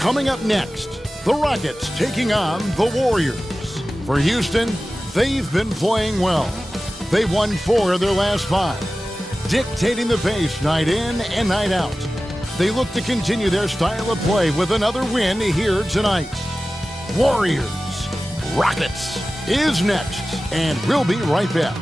Coming up next, the Rockets taking on the Warriors. For Houston, they've been playing well. They've won 4 of their last 5, dictating the pace night in and night out. They look to continue their style of play with another win here tonight. Warriors, Rockets is next, and we'll be right back.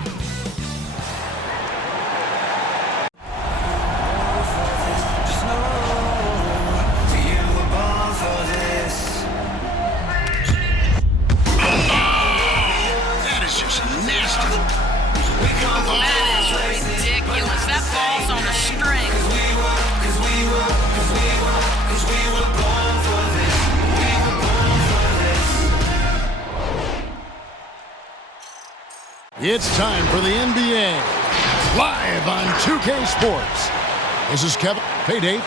It's time for the NBA, live on 2K Sports. This is Kevin. Hey, Dave.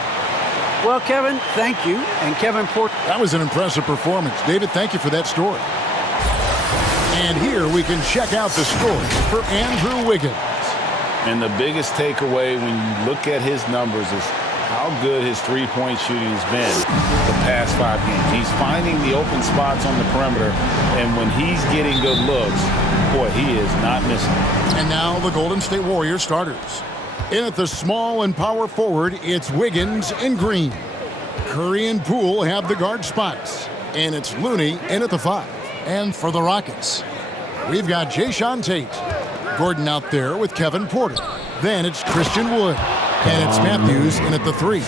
Well, Kevin, thank you. And Kevin Porter. That was an impressive performance. David, thank you for that story. And here we can check out the story for Andrew Wiggins. And the biggest takeaway when you look at his numbers is how good his three-point shooting has been the past 5 games. He's finding the open spots on the perimeter, and when he's getting good looks, boy, he is not missing. And now the Golden State Warriors starters. In at the small and power forward, it's Wiggins and Green. Curry and Poole have the guard spots. And it's Looney in at the 5. And for the Rockets, we've got Jae'Sean Tate. Gordon out there with Kevin Porter. Then it's Christian Wood. And it's Matthews in at the 3.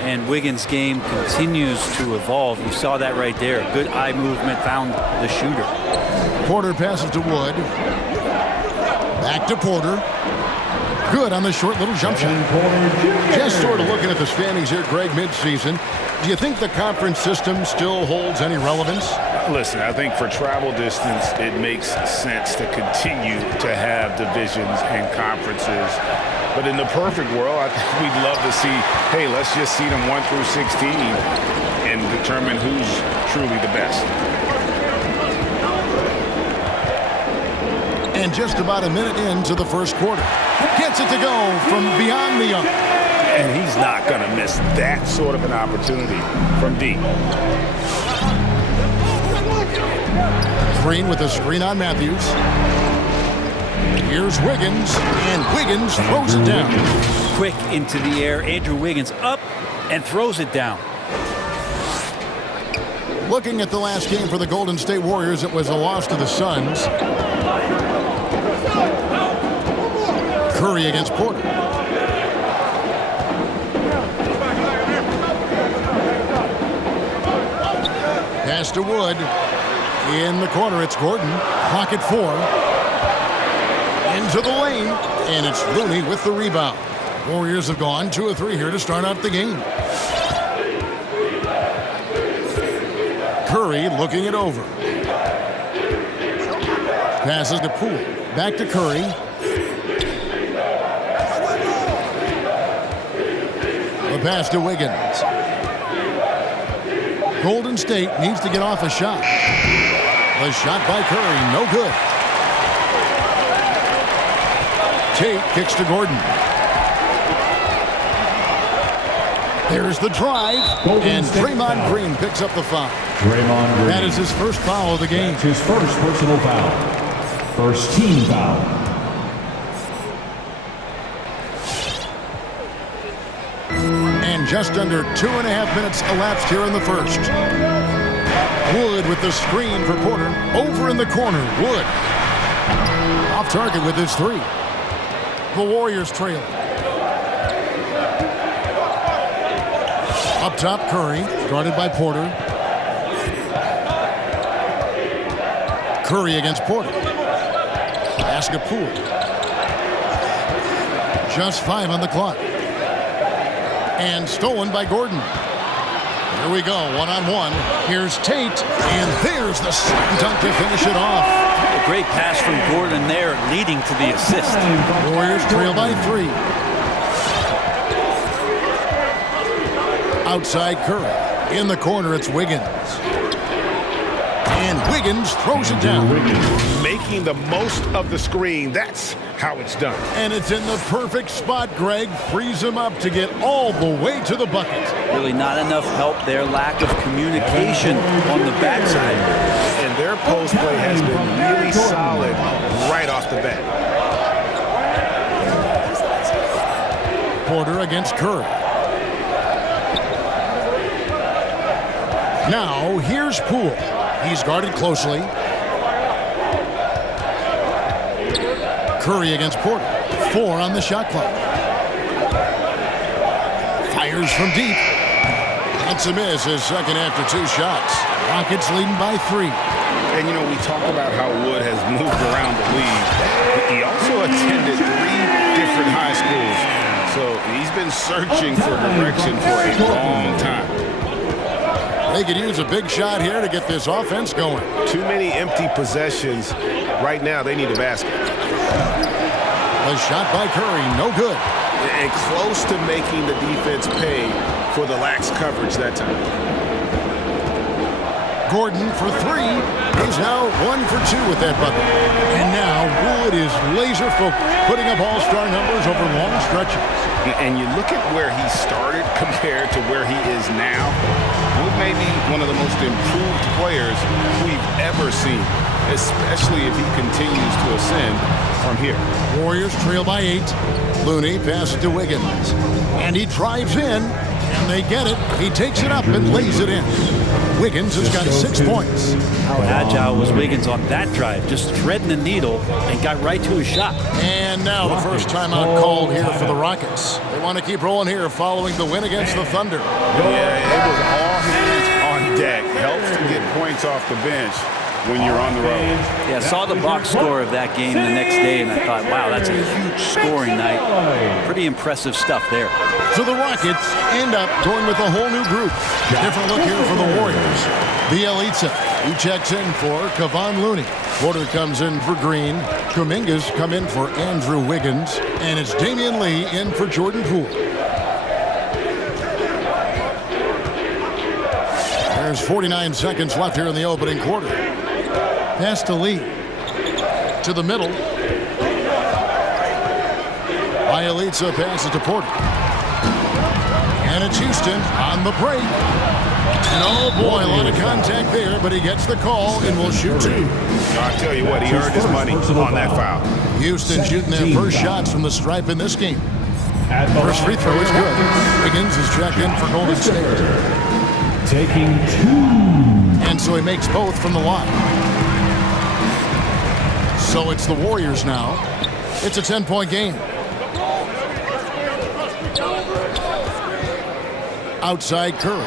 And Wiggins' game continues to evolve. You saw that right there. Good eye movement, found the shooter. Porter passes to Wood. Back to Porter. Good on the short little jump shot. Just sort of looking at the standings here, Greg, midseason. Do you think the conference system still holds any relevance? Listen, I think for travel distance, it makes sense to continue to have divisions and conferences. But in the perfect world, I think we'd love to see, hey, let's just seed them 1 through 16 and determine who's truly the best. And just about a minute into the first quarter. Gets it to go from beyond the arc. And he's not going to miss that sort of an opportunity from deep. Green with a screen on Matthews. Here's Wiggins, and Wiggins throws it down. Quick into the air. Andrew Wiggins up and throws it down. Looking at the last game for the Golden State Warriors, it was a loss to the Suns. Curry against Porter. Pass to Wood. In the corner, it's Gordon. Clock at 4. Into the lane, and it's Looney with the rebound. Warriors have gone 2 of 3 here to start out the game. Curry looking it over. Passes to Poole. Back to Curry. The pass to Wiggins. Golden State needs to get off a shot. The shot by Curry, no good. Tate kicks to Gordon. There's the drive, and Draymond Green picks up the foul. Draymond Green. That is his first foul of the game. That's his first personal foul. First team foul. And just under 2.5 minutes elapsed here in the first. Wood with the screen for Porter. Over in the corner, Wood. Off target with his 3. The Warriors trail. Up top, Curry, guarded by Porter. Curry against Porter. Pass to Poole. Just 5 on the clock. And stolen by Gordon. Here we go, one-on-one. Here's Tate, and there's the slam dunk to finish it off. A great pass from Gordon there, leading to the assist. Warriors trail by 3. Outside Curry. In the corner, it's Wiggins. And Wiggins throws it down. Making the most of the screen, that's how it's done. And it's in the perfect spot, Greg. Frees him up to get all the way to the bucket. Really not enough help there. Lack of communication on the backside. And their post play has been really solid right off the bat. Porter against Curry. Now, here's Poole. He's guarded closely. Curry against Porter. 4 on the shot clock. Fires from deep. That's a miss, his second after 2 shots. Rockets leading by 3. And, you know, we talked about how Wood has moved around the league. He also attended 3 different high schools. So he's been searching for direction for a long time. They could use a big shot here to get this offense going. Too many empty possessions. Right now, they need a basket. A shot by Curry, no good. And close to making the defense pay for the lax coverage that time. Gordon for 3. He's now 1 for 2 with that bucket. And now Wood is laser focused, putting up all-star numbers over long stretches. And you look at where he started compared to where he is now. Wood may be one of the most improved players we've ever seen, especially if he continues to ascend from here. Warriors trail by 8. Looney passes to Wiggins. And he drives in, and they get it. He takes it up and lays it in. Wiggins has got 6 points. How agile was Wiggins on that drive? Just threading the needle and got right to his shot. And now the first timeout called here for the Rockets. They want to keep rolling here following the win against the Thunder. Yeah, it was all hands on deck. Helps to get points off the bench when you're on the road. Yeah, saw the box score of that game the next day, and I thought, wow, that's a huge scoring night. Pretty impressive stuff there. So the Rockets end up going with a whole new group. Different look here for the Warriors. Bjelica, he checks in for Kevon Looney. Porter comes in for Green. Kuminga's come in for Andrew Wiggins. And it's Damian Lee in for Jordan Poole. There's 49 seconds left here in the opening quarter. Pass to Lee. To the middle. Bjelica passes to Porter. And it's Houston on the break. And oh boy, a lot of contact there, but he gets the call and will shoot 2. I'll tell you what, he earned his money on that foul. Houston shooting their first shots from the stripe in this game. First free throw is good. Wiggins is checked in for Golden State. Taking 2. And so he makes both from the line. So it's the Warriors now. It's a 10-point game. Outside Curry.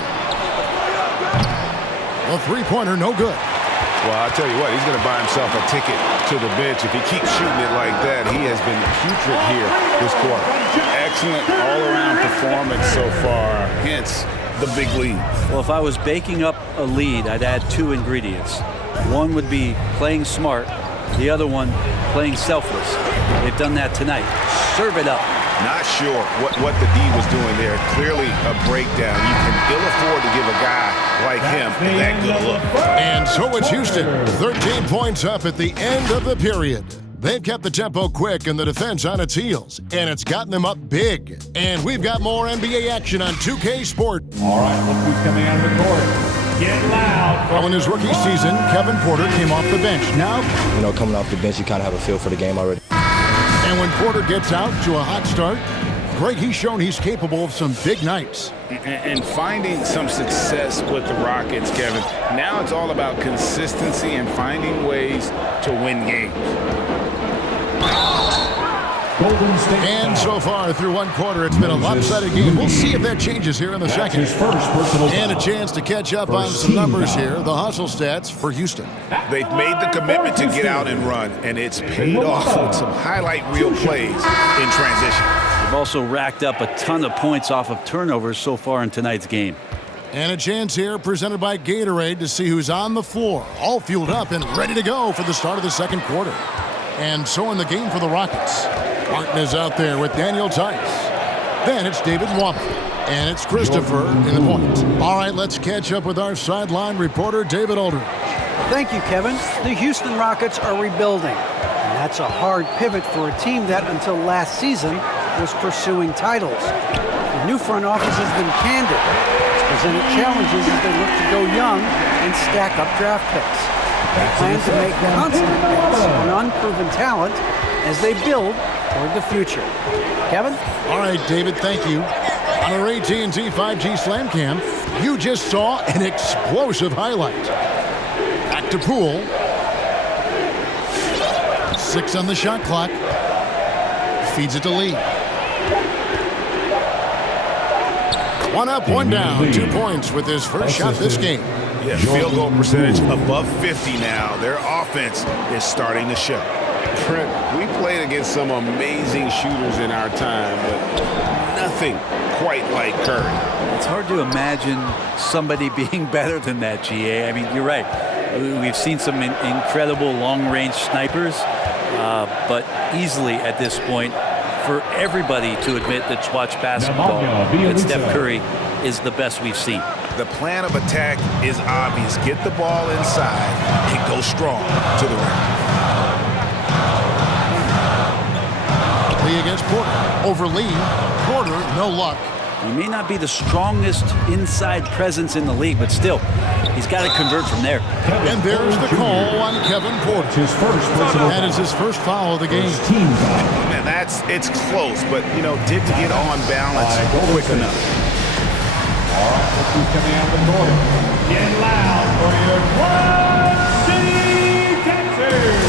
A three-pointer, no good. Well, I'll tell you what, he's going to buy himself a ticket to the bench. If he keeps shooting it like that, he has been putrid here this quarter. Excellent all-around performance so far, hence the big lead. Well, if I was baking up a lead, I'd add 2 ingredients. One would be playing smart. The other one, playing selfless. They've done that tonight. Serve it up. Not sure what the D was doing there. Clearly a breakdown. You can ill afford to give a guy like him that good a look. And so it's Houston. 13 points up at the end of the period. They've kept the tempo quick and the defense on its heels, and it's gotten them up big. And we've got more NBA action on 2K Sport. All right, look who's coming out of the court. Get loud. Well, in his rookie season, Kevin Porter came off the bench. Now, coming off the bench, you kind of have a feel for the game already. And when Porter gets out to a hot start, Greg, he's shown he's capable of some big nights. And finding some success with the Rockets, Kevin. Now it's all about consistency and finding ways to win games. And so far through one quarter, it's been a lopsided game. We'll see if that changes here in the second. And a chance to catch up on some numbers here. The hustle stats for Houston. They've made the commitment to get out and run, and it's paid off with some highlight reel plays in transition. They've also racked up a ton of points off of turnovers so far in tonight's game. And a chance here presented by Gatorade to see who's on the floor, all fueled up and ready to go for the start of the second quarter. And so in the game for the Rockets, Martin is out there with Daniel Tice. Then it's David Wamp. And it's Christopher in the point. All right, let's catch up with our sideline reporter, David Aldridge. Thank you, Kevin. The Houston Rockets are rebuilding, and that's a hard pivot for a team that, until last season, was pursuing titles. The new front office has been candid. It's presented challenges as they look to go young and stack up draft picks. They plan to make constant bets on unproven talent as they build toward the future. Kevin? All right, David, thank you. On our AT&T 5G Slam Cam, you just saw an explosive highlight. Back to Poole. 6 on the shot clock. Feeds it to Lee. 1 up, 1 down. 2 points with his first shot this game. Yeah, field goal percentage above 50 now. Their offense is starting to show. Trent, we played against some amazing shooters in our time, but nothing quite like Curry. It's hard to imagine somebody being better than that, GA. I mean, you're right. We've seen some incredible long-range snipers, but easily at this point, for everybody to admit that to watch basketball, that Steph Curry is the best we've seen. The plan of attack is obvious. Get the ball inside and go strong to the rim. Lee against Porter. Over Lee. Porter, no luck. He may not be the strongest inside presence in the league, but still, he's got to convert from there. And there's the call on Kevin Porter. That is his first foul of the game. Man, it's close, but, didn't get on balance quick enough. All right, look who's coming out of the corner. Get loud for your Quad City Dancers.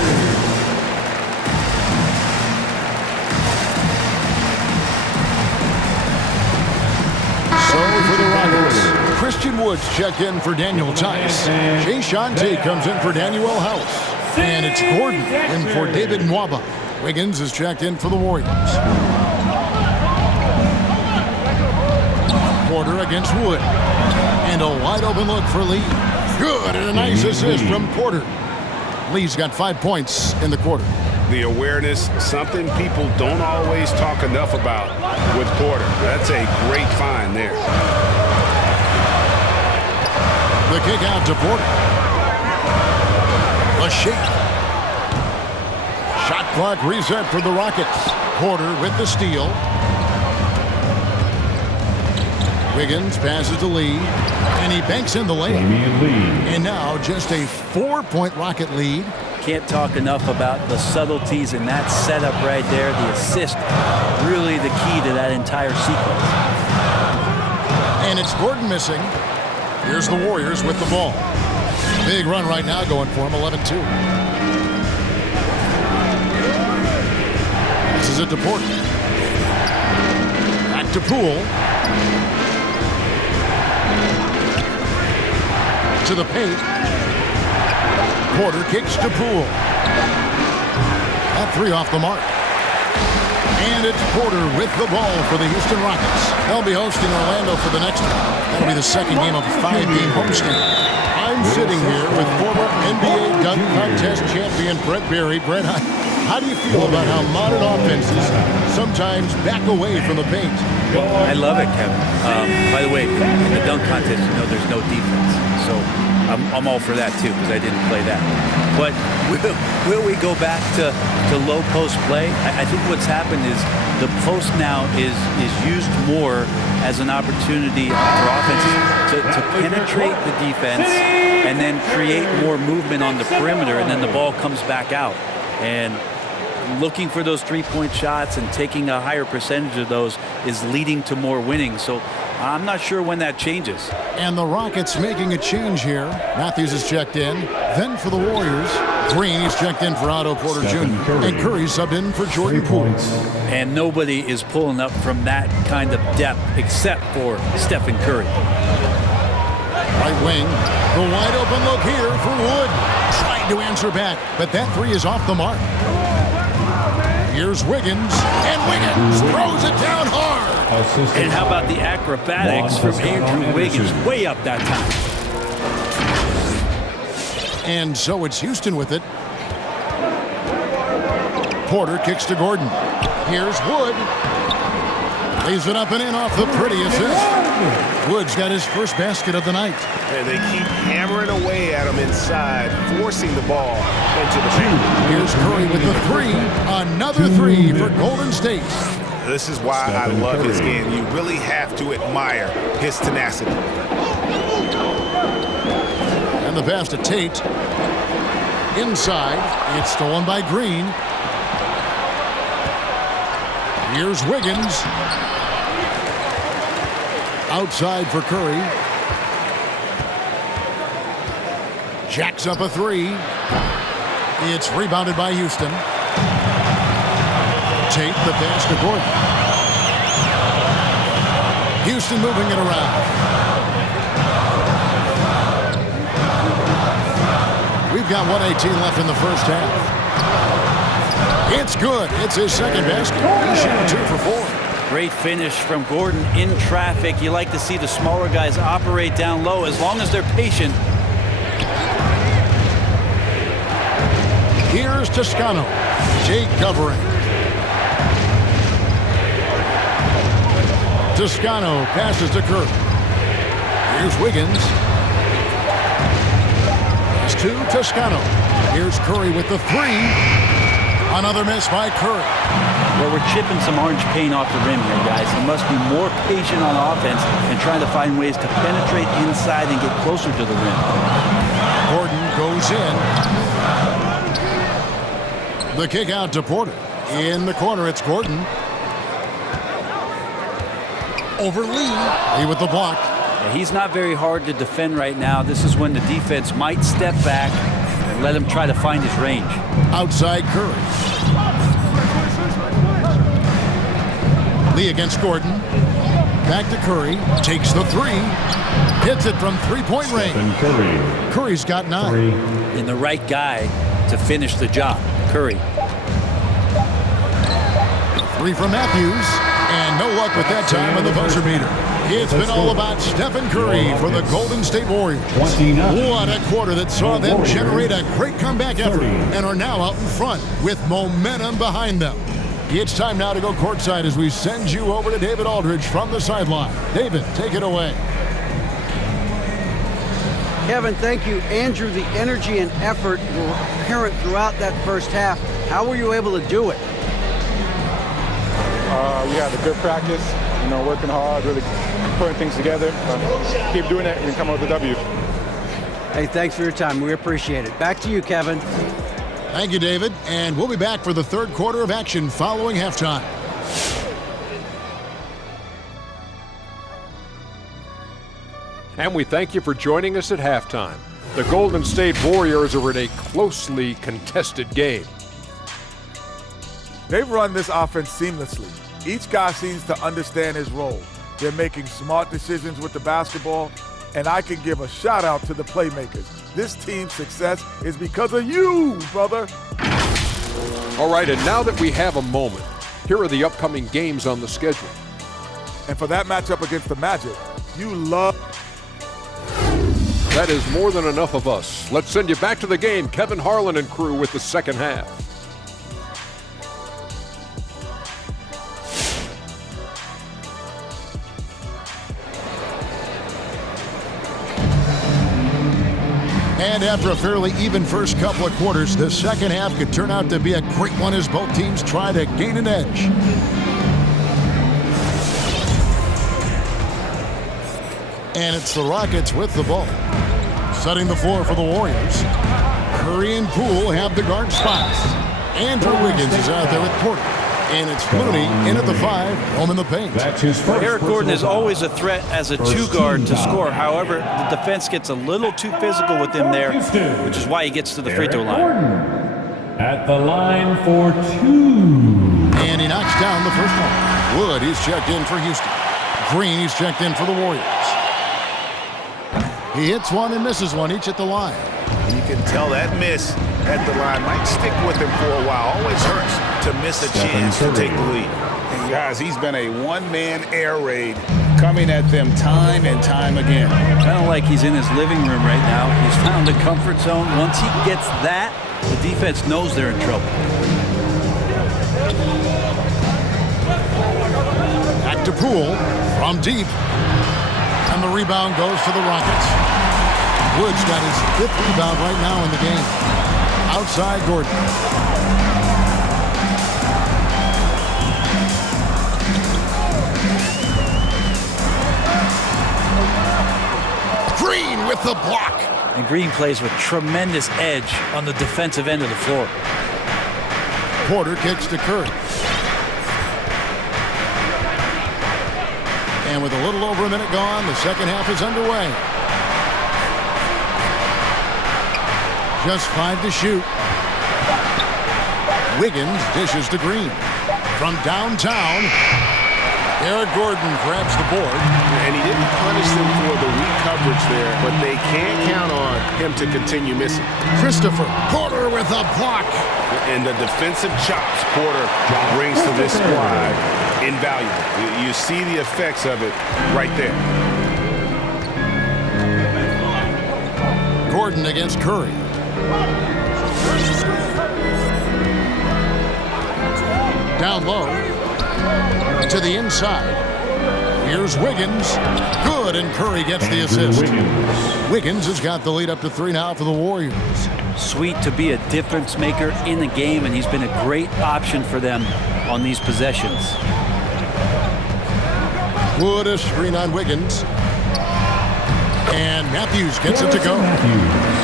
So for the Rockets, Christian Woods checked in for Daniel Tice. Jay Shanti comes in for Daniel House. And it's Gordon in for David Nwaba. Wiggins is checked in for the Warriors. Porter against Wood. And a wide open look for Lee. Good, and a nice assist from Porter. Lee's got 5 points in the quarter. The awareness, something people don't always talk enough about with Porter. That's a great find there. The kick out to Porter. A shake. Shot clock reset for the Rockets. Porter with the steal. Wiggins passes to Lee, and he banks in the lane. And now just a 4-point Rocket lead. Can't talk enough about the subtleties in that setup right there. The assist, really the key to that entire sequence. And it's Gordon missing. Here's the Warriors with the ball. Big run right now going for him, 11-2. This is it to Porter. Back to Poole. To the paint. Porter kicks to Poole. That 3 off the mark. And it's Porter with the ball for the Houston Rockets. They'll be hosting Orlando for the next one. That'll be the second game of a 5-game homestand. I'm sitting here with former NBA dunk contest champion Brett Berry. Brett, how do you feel about how modern offenses sometimes back away from the paint? I love it, Kevin. By the way, in the dunk contest, there's no defense. So I'm all for that, too, because I didn't play that. But will we go back to low post play? I think what's happened is the post now is used more as an opportunity for offenses to penetrate the defense and then create more movement on the perimeter, and then the ball comes back out. And looking for those 3-point shots and taking a higher percentage of those is leading to more winning. So I'm not sure when that changes. And the Rockets making a change here. Matthews is checked in. Then for the Warriors, Green is checked in for Otto Porter Jr. And Curry subbed in for Jordan Poole. And nobody is pulling up from that kind of depth except for Stephen Curry. Right wing, the wide open look here for Wood. Trying to answer back, but that 3 is off the mark. Here's Wiggins, and Wiggins throws it down hard. And how about the acrobatics from Andrew Wiggins? Way up that time. And so it's Houston with it. Porter kicks to Gordon. Here's Wood. Lays it up and in off the pretty assist. Woods got his first basket of the night. And they keep hammering away at him inside, forcing the ball into the paint. Here's Curry with the three. Another three for Golden State. This is why I love his game. You really have to admire his tenacity. And the pass to Tate. Inside. It's stolen by Green. Here's Wiggins. Outside for Curry. Jacks up a three. It's rebounded by Houston. Tate the pass to Gordon. Houston moving it around. We've got 1:18 left in the first half. It's good. It's his second basket. He's shooting 2 for 4. Great finish from Gordon in traffic. You like to see the smaller guys operate down low as long as they're patient. Here's Toscano. Jake covering. Toscano passes to Curry. Here's Wiggins. Pass to Toscano. Here's Curry with the three. Another miss by Curry. Well, we're chipping some orange paint off the rim here, guys. He must be more patient on offense and trying to find ways to penetrate inside and get closer to the rim. Gordon goes in. The kick out to Porter. In the corner, it's Gordon. Over Lee. Lee with the block. Yeah, he's not very hard to defend right now. This is when the defense might step back and let him try to find his range. Outside Curry. Lee against Gordon. Back to Curry. Takes the three. Hits it from three-point range. Curry's got 9. And the right guy to finish the job. Curry. Three from Matthews. And no luck with that time on the buzzer beater. It's been all about Stephen Curry for the Golden State Warriors. What a quarter that saw them generate a great comeback effort and are now out in front with momentum behind them. It's time now to go courtside as we send you over to David Aldridge from the sideline. David, take it away. Kevin, thank you. Andrew, the energy and effort were apparent throughout that first half. How were you able to do it? We had a good practice, working hard, really putting things together. Keep doing it and come out with a W. Hey, thanks for your time. We appreciate it. Back to you, Kevin. Thank you, David. And we'll be back for the third quarter of action following halftime. And we thank you for joining us at halftime. The Golden State Warriors are in a closely contested game. They've run this offense seamlessly. Each guy seems to understand his role. They're making smart decisions with the basketball, and I can give a shout out to the playmakers. This team's success is because of you, brother. All right, and now that we have a moment, here are the upcoming games on the schedule. And for that matchup against the Magic, you love. That is more than enough of us. Let's send you back to the game, Kevin Harlan and crew with the second half. And after a fairly even first couple of quarters, the second half could turn out to be a great one as both teams try to gain an edge. And it's the Rockets with the ball. Setting the floor for the Warriors. Curry and Poole have the guard spots. Andrew Wiggins is out there with Porter. And it's Mooney in at the 5, home in the paint. Eric Gordon is always a threat as a two-guard to score. However, the defense gets a little too physical with him there, which is why he gets to the free throw line. At the line for 2. And he knocks down the first one. Wood, he's checked in for Houston. Green, he's checked in for the Warriors. He hits one and misses one, each at the line. You can tell that miss at the line might stick with him for a while. Always hurts to miss a chance to take the lead. And guys, he's been a one-man air raid coming at them time and time again. Kind of like he's in his living room right now. He's found a comfort zone. Once he gets that, the defense knows they're in trouble. Back to to Poole from deep. And the rebound goes to the Rockets. Woods got his 5th rebound right now in the game. Outside Gordon. Green with the block. And Green plays with tremendous edge on the defensive end of the floor. Porter kicks to Curry. And with a little over a minute gone, the second half is underway. Just 5 to shoot. Wiggins dishes to Green. From downtown, Eric Gordon grabs the board. And he didn't punish them for the weak coverage there, but they can't count on him to continue missing. Christopher Porter with a block. And the defensive chops Porter brings to this squad, invaluable. You see the effects of it right there. Gordon against Curry. Down low. To the inside. Here's Wiggins. Good, and Curry gets the assist. Wiggins has got the lead up to 3 now for the Warriors. Sweet to be a difference maker in the game, and he's been a great option for them on these possessions. Wood a screen on Wiggins. And Matthews gets it to go.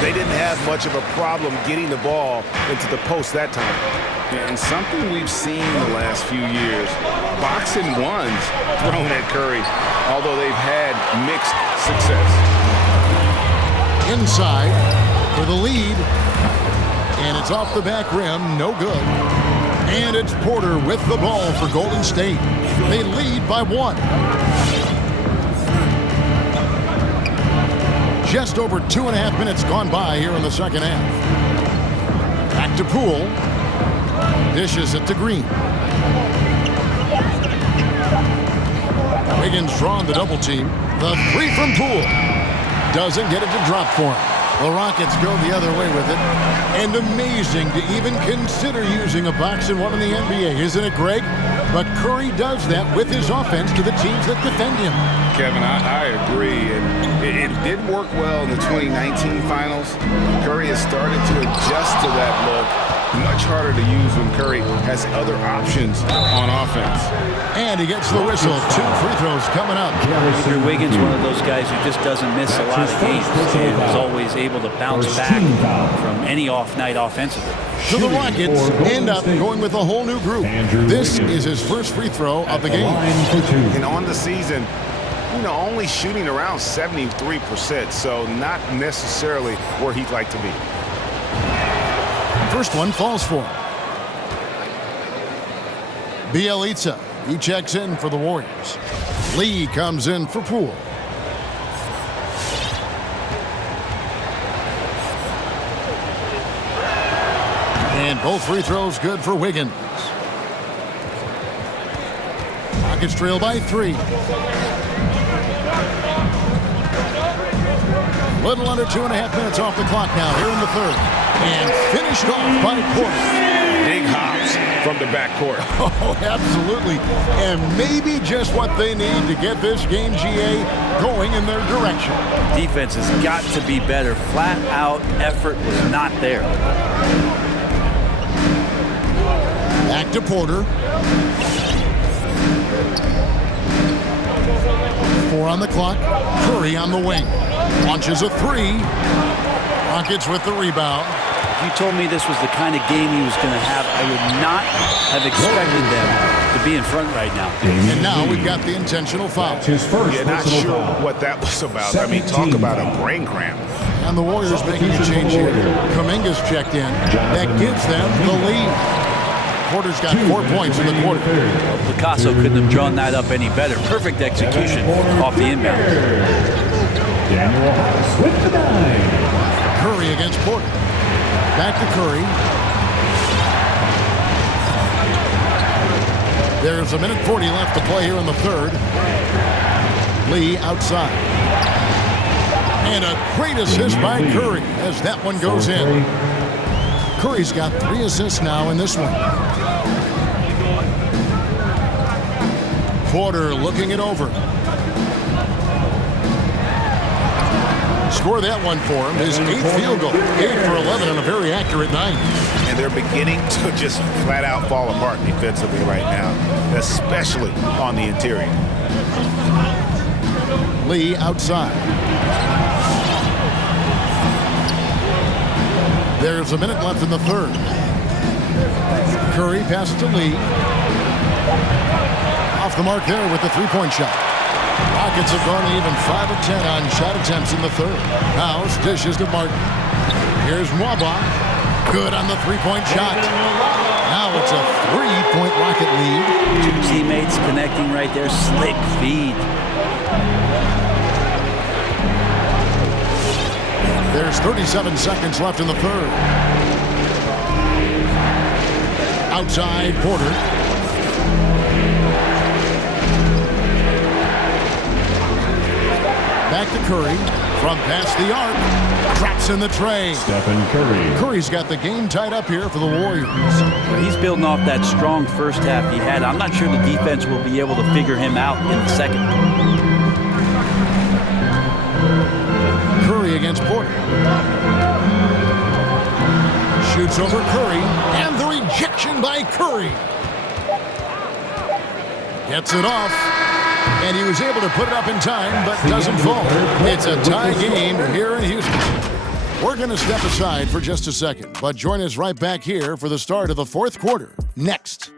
They didn't have much of a problem getting the ball into the post that time. And something we've seen the last few years, boxing ones thrown at Curry, although they've had mixed success. Inside for the lead. And it's off the back rim, no good. And it's Porter with the ball for Golden State. They lead by 1. Just over 2.5 minutes gone by here in the second half. Back to Poole. Dishes it to Green. Wiggins drawing the double team. The 3 from Poole. Doesn't get it to drop for him. The Rockets go the other way with it. And amazing to even consider using a box and 1 in the NBA, isn't it, Greg? But Curry does that with his offense to the teams that defend him. Kevin, I agree. And it did work well in the 2019 finals. Curry has started to adjust to that look. Much harder to use when Curry has other options on offense. And he gets the whistle. 2 free throws coming up. Andrew Wiggins, one of those guys who just doesn't miss a lot of games and is always able to bounce back from any off night offensively. So the Rockets end up going with a whole new group. This is his first free throw of the game. And on the season, only shooting around 73%, so not necessarily where he'd like to be. First one falls for him. Bjelica, he checks in for the Warriors. Lee comes in for Poole. And both free throws good for Wiggins. Rockets trail by 3. Little under 2.5 minutes off the clock now here in the third. And finished off by Porter. Big hops from the backcourt. Oh, absolutely. And maybe just what they need to get this game, GA, going in their direction. Defense has got to be better. Flat out effort was not there. Back to Porter. 4 on the clock. Curry on the wing. Launches a 3. Rockets with the rebound. If you told me this was the kind of game he was going to have, I would not have expected them to be in front right now. And now we've got the intentional foul. Yeah, not sure what that was about. I mean, talk about a brain cramp. And the Warriors making a change here. Kuminga's checked in. That gives them the lead. Porter's got 4 points in the quarter. Picasso couldn't have drawn that up any better. Perfect execution off the inbound. Daniel House with the 9. Curry against Porter. Back to Curry. There's 1:40 left to play here in the third. Lee outside. And a great assist by Curry as that one goes in. Curry's got 3 assists now in this one. Porter looking it over. Score that one for him. His 8th field goal. 8 for 11 on a very accurate night. And they're beginning to just flat out fall apart defensively right now, especially on the interior. Lee outside. There's a minute left in the third. Curry passes to Lee. Off the mark there with the three-point shot. Rockets have gone even 5 of 10 on shot attempts in the third. House dishes to Martin. Here's Mwaba. Good on the three-point shot. Now it's a 3-point Rocket lead. 2 teammates connecting right there. Slick feed. There's 37 seconds left in the third. Outside, Porter. Back to Curry. From past the arc. Drops in the tray. Stephen Curry. Curry's got the game tied up here for the Warriors. He's building off that strong first half he had. I'm not sure the defense will be able to figure him out in the second. Curry against Porter. Shoots over Curry, and the rejection by Curry. Gets it off, and he was able to put it up in time, but doesn't fall. It's a tie game here in Houston. We're going to step aside for just a second, but join us right back here for the start of the fourth quarter. Next.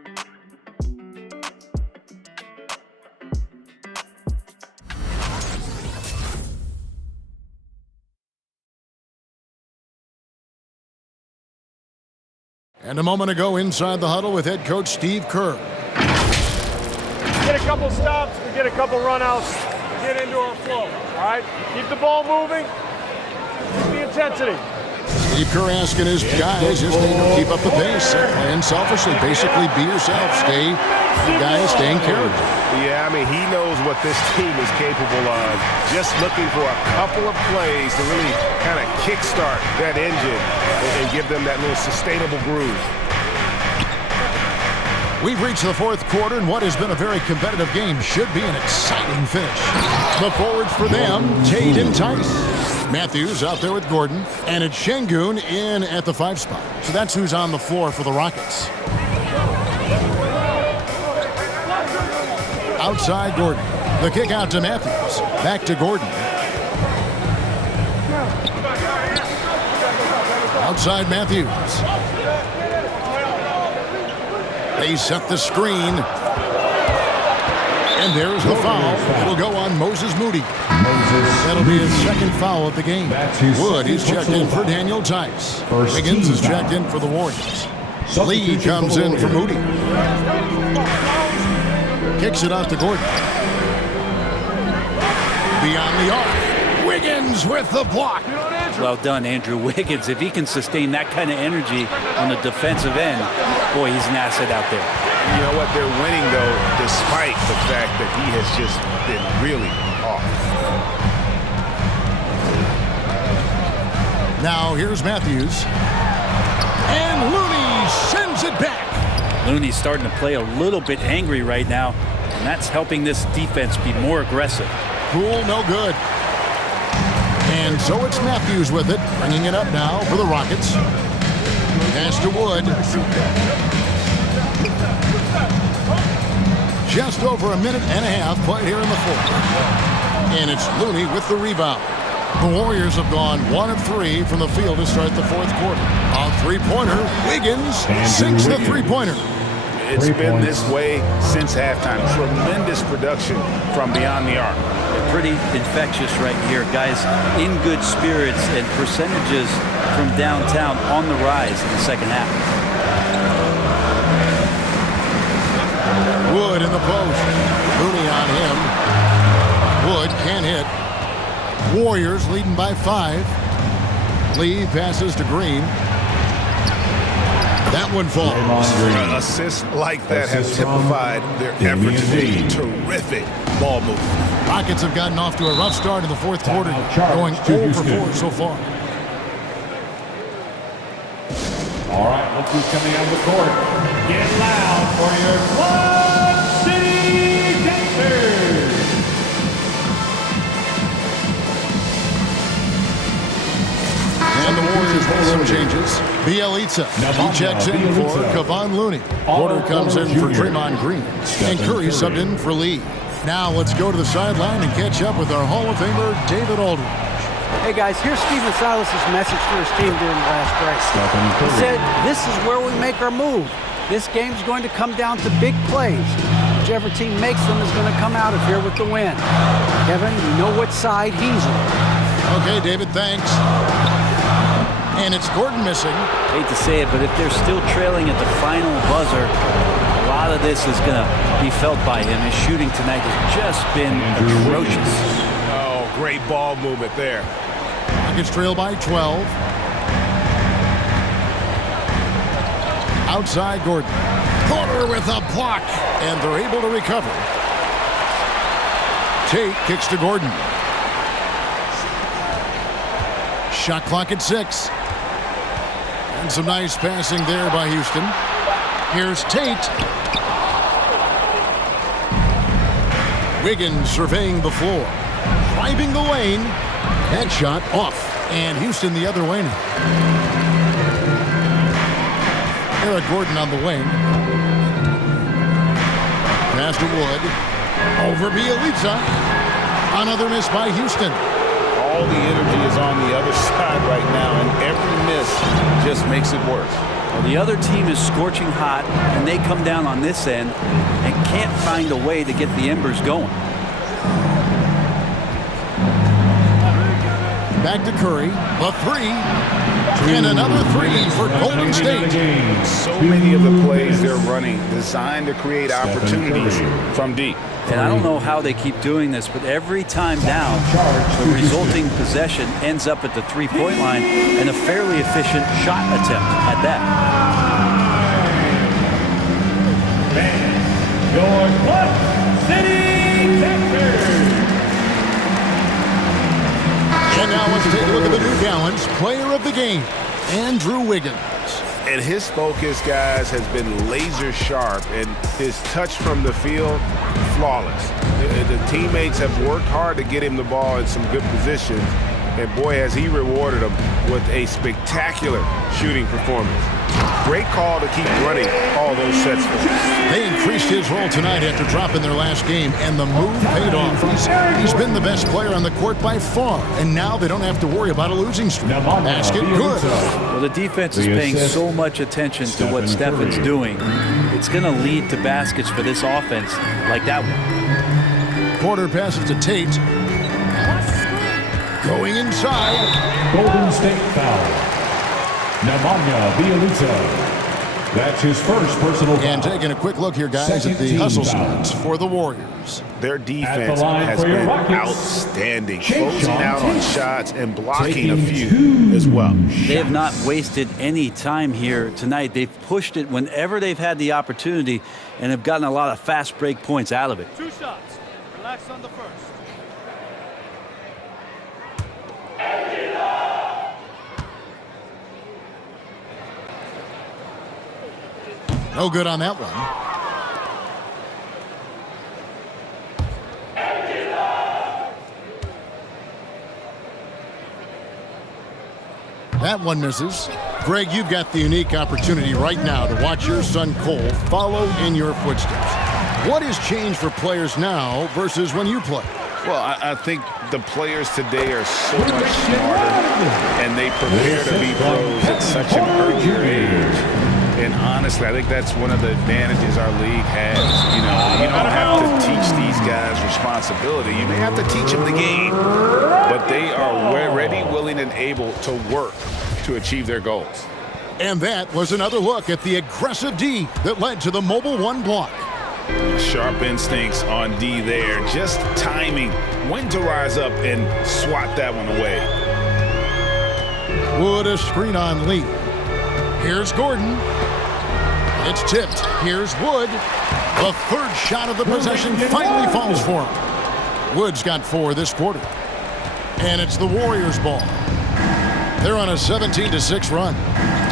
And a moment ago, inside the huddle with head coach Steve Kerr. Get a couple stops, we get a couple runouts, get into our flow, all right? Keep the ball moving, keep the intensity. Steve Kerr asking his guys just to keep up the pace, playing selfishly, basically be yourself, stay in character. Yeah, I mean, he knows what this team is capable of. Just looking for a couple of plays to really kind of kickstart that engine and give them that little sustainable groove. We've reached the fourth quarter, and what has been a very competitive game should be an exciting finish. The forwards for them, Tate and Tice. Matthews out there with Gordon, and it's Şengün in at the 5 spot. So that's who's on the floor for the Rockets. Outside Gordon. The kick out to Matthews. Back to Gordon. Outside Matthews. They set the screen. And there's the foul. It'll go on Moses Moody. That'll be his second foul of the game. Wood, he's checked in for Daniel Tice. Wiggins is checked in for the Warriors. Lee comes in for Moody. Kicks it out to Gordon. Beyond the arc. Wiggins with the block. Well done, Andrew Wiggins. If he can sustain that kind of energy on the defensive end, boy, he's an asset out there. You know what? They're winning, though, despite the fact that he has just been really off. Now here's Matthews. And Looney sends it back. Looney's starting to play a little bit angry right now, and that's helping this defense be more aggressive. Poole, no good. And so it's Matthews with it, bringing it up now for the Rockets. Pass to Wood. Just over a minute and a half played here in the fourth. And it's Looney with the rebound. The Warriors have gone 1 of 3 from the field to start the fourth quarter. A three-pointer. Wiggins sinks the three-pointer. It's been this way since halftime. Tremendous production from beyond the arc. They're pretty infectious right here. Guys in good spirits and percentages from downtown on the rise in the second half. Wood in the post. Looney on him. Wood can't hit. Warriors leading by 5. Lee passes to Green. That one falls. Assists like that have typified their effort today. Terrific ball movement. Rockets have gotten off to a rough start in the fourth quarter, going 0 for 4 so far. All right, look who's coming out of the court. Get loud for your Quad City Capitals. some changes. Bielitsa, he checks in for Kevon Looney. Porter comes in for Draymond Green. And Curry subbed in for Lee. Now let's go to the sideline and catch up with our Hall of Famer, David Aldridge. Hey guys, here's Stephen Silas' message for his team during the last break. He said, "This is where we make our move. This game's going to come down to big plays. Whichever team makes them is going to come out of here with the win." Kevin, you know what side he's on. Okay, David, thanks. And it's Gordon missing. Hate to say it, but if they're still trailing at the final buzzer, a lot of this is going to be felt by him. His shooting tonight has just been atrocious. Oh, great ball movement there. Nuggets trail by 12. Outside Gordon. Porter with a block, and they're able to recover. Tate kicks to Gordon. Shot clock at 6. And some nice passing there by Houston. Here's Tate. Wiggins surveying the floor. Driving the lane. That shot off. And Houston the other way now. Eric Gordon on the wing. Pass to Wood. Over Bielitsa. Another miss by Houston. All the energy is on the other side right now, and every miss just makes it worse. Well, the other team is scorching hot, and they come down on this end and can't find a way to get the embers going. Back to Curry. A 3. And another 3 for Golden State. So many of the plays they're running designed to create opportunities from deep. And I don't know how they keep doing this, but every time down, the resulting possession ends up at the three-point line and a fairly efficient shot attempt at that. Your Clutch City Texans. And now let's take a look at the New Balance player of the game, Andrew Wiggins. And his focus, guys, has been laser sharp, and his touch from the field, flawless. The teammates have worked hard to get him the ball in some good positions, and boy, has he rewarded them with a spectacular shooting performance. Great call to keep running all those sets for him. They increased his role tonight after dropping their last game, and the move paid off. He's been the best player on the court by far, and now they don't have to worry about a losing streak. Basket good. Well, the defense is paying so much attention to what Stephen's doing. It's going to lead to baskets for this offense like that one. Porter passes to Tate. Going inside. Golden State foul. Nemanja Bielitsa. That's his first personal foul. And taking a quick look here, guys, at the hustle stats for the Warriors. Their defense has been outstanding, closing out on shots and blocking a few as well. They have not wasted any time here tonight. They've pushed it whenever they've had the opportunity and have gotten a lot of fast break points out of it. 2 shots. Relax on the first. No good on that one. That one misses. Greg, you've got the unique opportunity right now to watch your son Cole follow in your footsteps. What has changed for players now versus when you played? Well, I think the players today are so much smarter, and they prepare to be pros at such an earlier age. And honestly, I think that's one of the advantages our league has. You know, you don't have to teach these guys responsibility. You may have to teach them the game, but they are ready, willing, and able to work to achieve their goals. And that was another look at the aggressive D that led to the Mobile One block. Sharp instincts on D there. Just timing when to rise up and swat that one away. Wood a screen on Lee. Here's Gordon. It's tipped. Here's Wood. The third shot of the possession finally falls for him. Wood's got 4 this quarter. And it's the Warriors' ball. They're on a 17-6 run.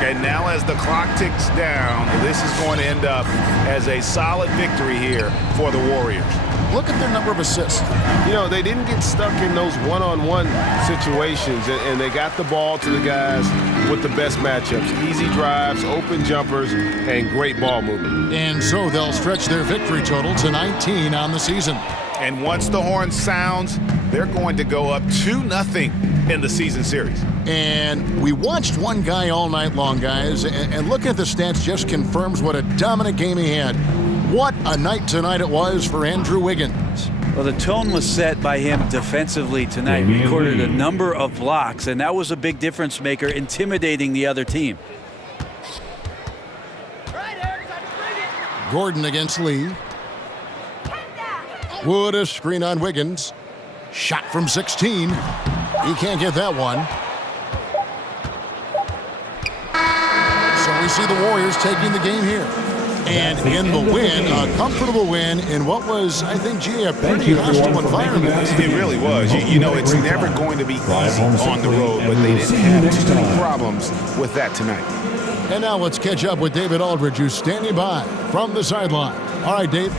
And now as the clock ticks down, this is going to end up as a solid victory here for the Warriors. look at their number of assists. You know, they didn't get stuck in those one-on-one situations, and they got the ball to the guys with the best matchups. Easy drives, open jumpers, and great ball movement. And so they'll stretch their victory total to 19 on the season. And once the horn sounds, they're going to go up 2-0 in the season series. And we watched one guy all night long, guys, and looking at the stats just confirms what a dominant game he had. What a night tonight it was for Andrew Wiggins. Well, the tone was set by him defensively tonight. He recorded a number of blocks, and that was a big difference maker, intimidating the other team. Gordon against Lee. Wood a screen on Wiggins. Shot from 16. He can't get that one. So we see the Warriors taking the game here. And in the win, a comfortable win in what was, I think, a pretty hostile environment. It really was. You know, it's never going to be easy on the road, but they didn't have too many problems with that tonight. And now let's catch up with David Aldridge, who's standing by from the sideline. All right, Dave.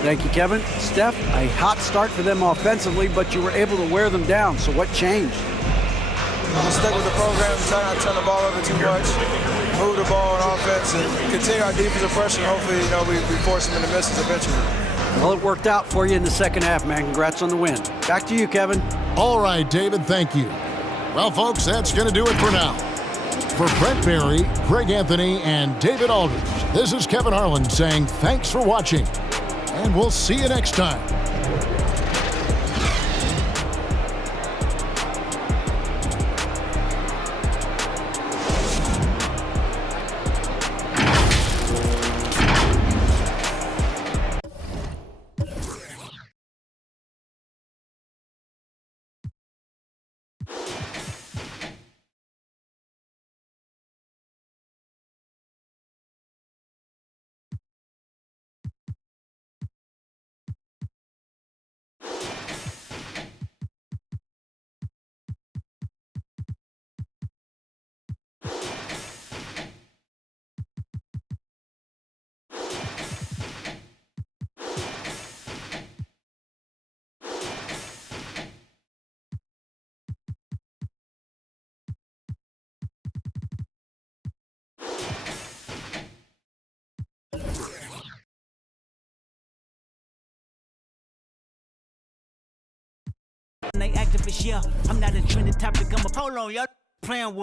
Thank you, Kevin. Steph, a hot start for them offensively, but you were able to wear them down. So what changed? Just stick with the program, try not to turn the ball over too much, move the ball on offense, and continue our defensive pressure. Hopefully, we force them into misses eventually. Well, it worked out for you in the second half, man. Congrats on the win. Back to you, Kevin. All right, David, thank you. Well, folks, that's going to do it for now. For Brent Barry, Greg Anthony, and David Aldridge, this is Kevin Harlan saying thanks for watching, and we'll see you next time. They activists, yeah. I'm not a trending topic. I'm a hold on, y'all playing with.